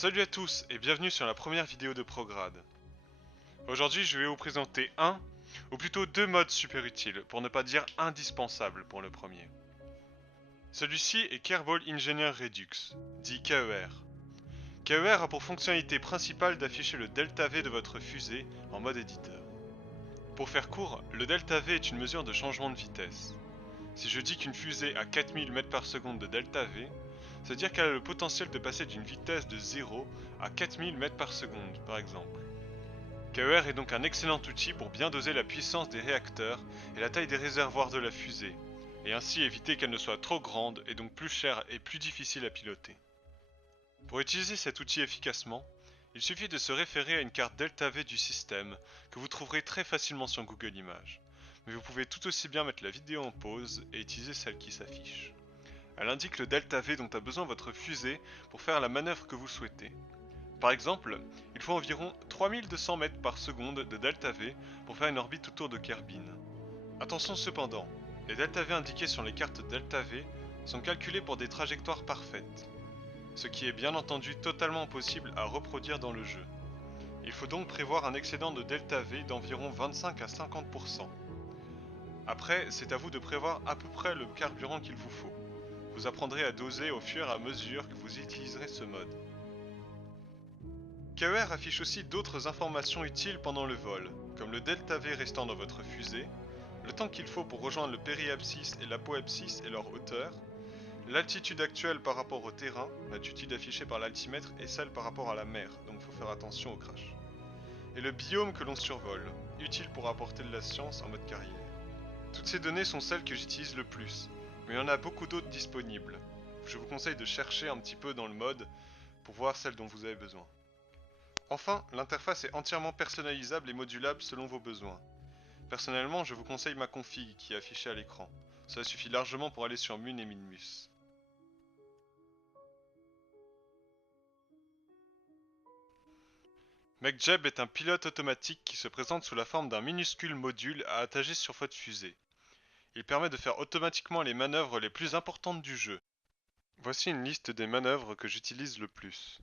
Salut à tous et bienvenue sur la première vidéo de Prograde. Aujourd'hui je vais vous présenter un, ou plutôt deux modes super utiles, pour ne pas dire indispensables pour le premier. Celui-ci est Kerbal Engineer Redux, dit KER. KER a pour fonctionnalité principale d'afficher le delta-V de votre fusée en mode éditeur. Pour faire court, le delta-V est une mesure de changement de vitesse. Si je dis qu'une fusée a 4000 m/s de delta-V, c'est-à-dire qu'elle a le potentiel de passer d'une vitesse de 0 à 4000 m/s par exemple. KER est donc un excellent outil pour bien doser la puissance des réacteurs et la taille des réservoirs de la fusée, et ainsi éviter qu'elle ne soit trop grande et donc plus chère et plus difficile à piloter. Pour utiliser cet outil efficacement, il suffit de se référer à une carte delta-V du système que vous trouverez très facilement sur Google Images, mais vous pouvez tout aussi bien mettre la vidéo en pause et utiliser celle qui s'affiche. Elle indique le delta-V dont a besoin votre fusée pour faire la manœuvre que vous souhaitez. Par exemple, il faut environ 3200 mètres par seconde de delta-V pour faire une orbite autour de Kerbin. Attention cependant, les delta-V indiqués sur les cartes delta-V sont calculés pour des trajectoires parfaites, ce qui est bien entendu totalement impossible à reproduire dans le jeu. Il faut donc prévoir un excédent de delta-V d'environ 25 à 50%. Après, c'est à vous de prévoir à peu près le carburant qu'il vous faut. Vous apprendrez à doser au fur et à mesure que vous utiliserez ce mode. KER affiche aussi d'autres informations utiles pendant le vol, comme le delta-V restant dans votre fusée, le temps qu'il faut pour rejoindre le périapsis et l'apoapsis et leur hauteur, l'altitude actuelle par rapport au terrain, l'altitude affichée par l'altimètre et celle par rapport à la mer, donc il faut faire attention au crash, et le biome que l'on survole, utile pour apporter de la science en mode carrière. Toutes ces données sont celles que j'utilise le plus, mais il y en a beaucoup d'autres disponibles. Je vous conseille de chercher un petit peu dans le mode pour voir celles dont vous avez besoin. Enfin, l'interface est entièrement personnalisable et modulable selon vos besoins. Personnellement, je vous conseille ma config qui est affichée à l'écran. Cela suffit largement pour aller sur Mun et Minmus. MechJeb est un pilote automatique qui se présente sous la forme d'un minuscule module à attacher sur votre fusée. Il permet de faire automatiquement les manœuvres les plus importantes du jeu. Voici une liste des manœuvres que j'utilise le plus.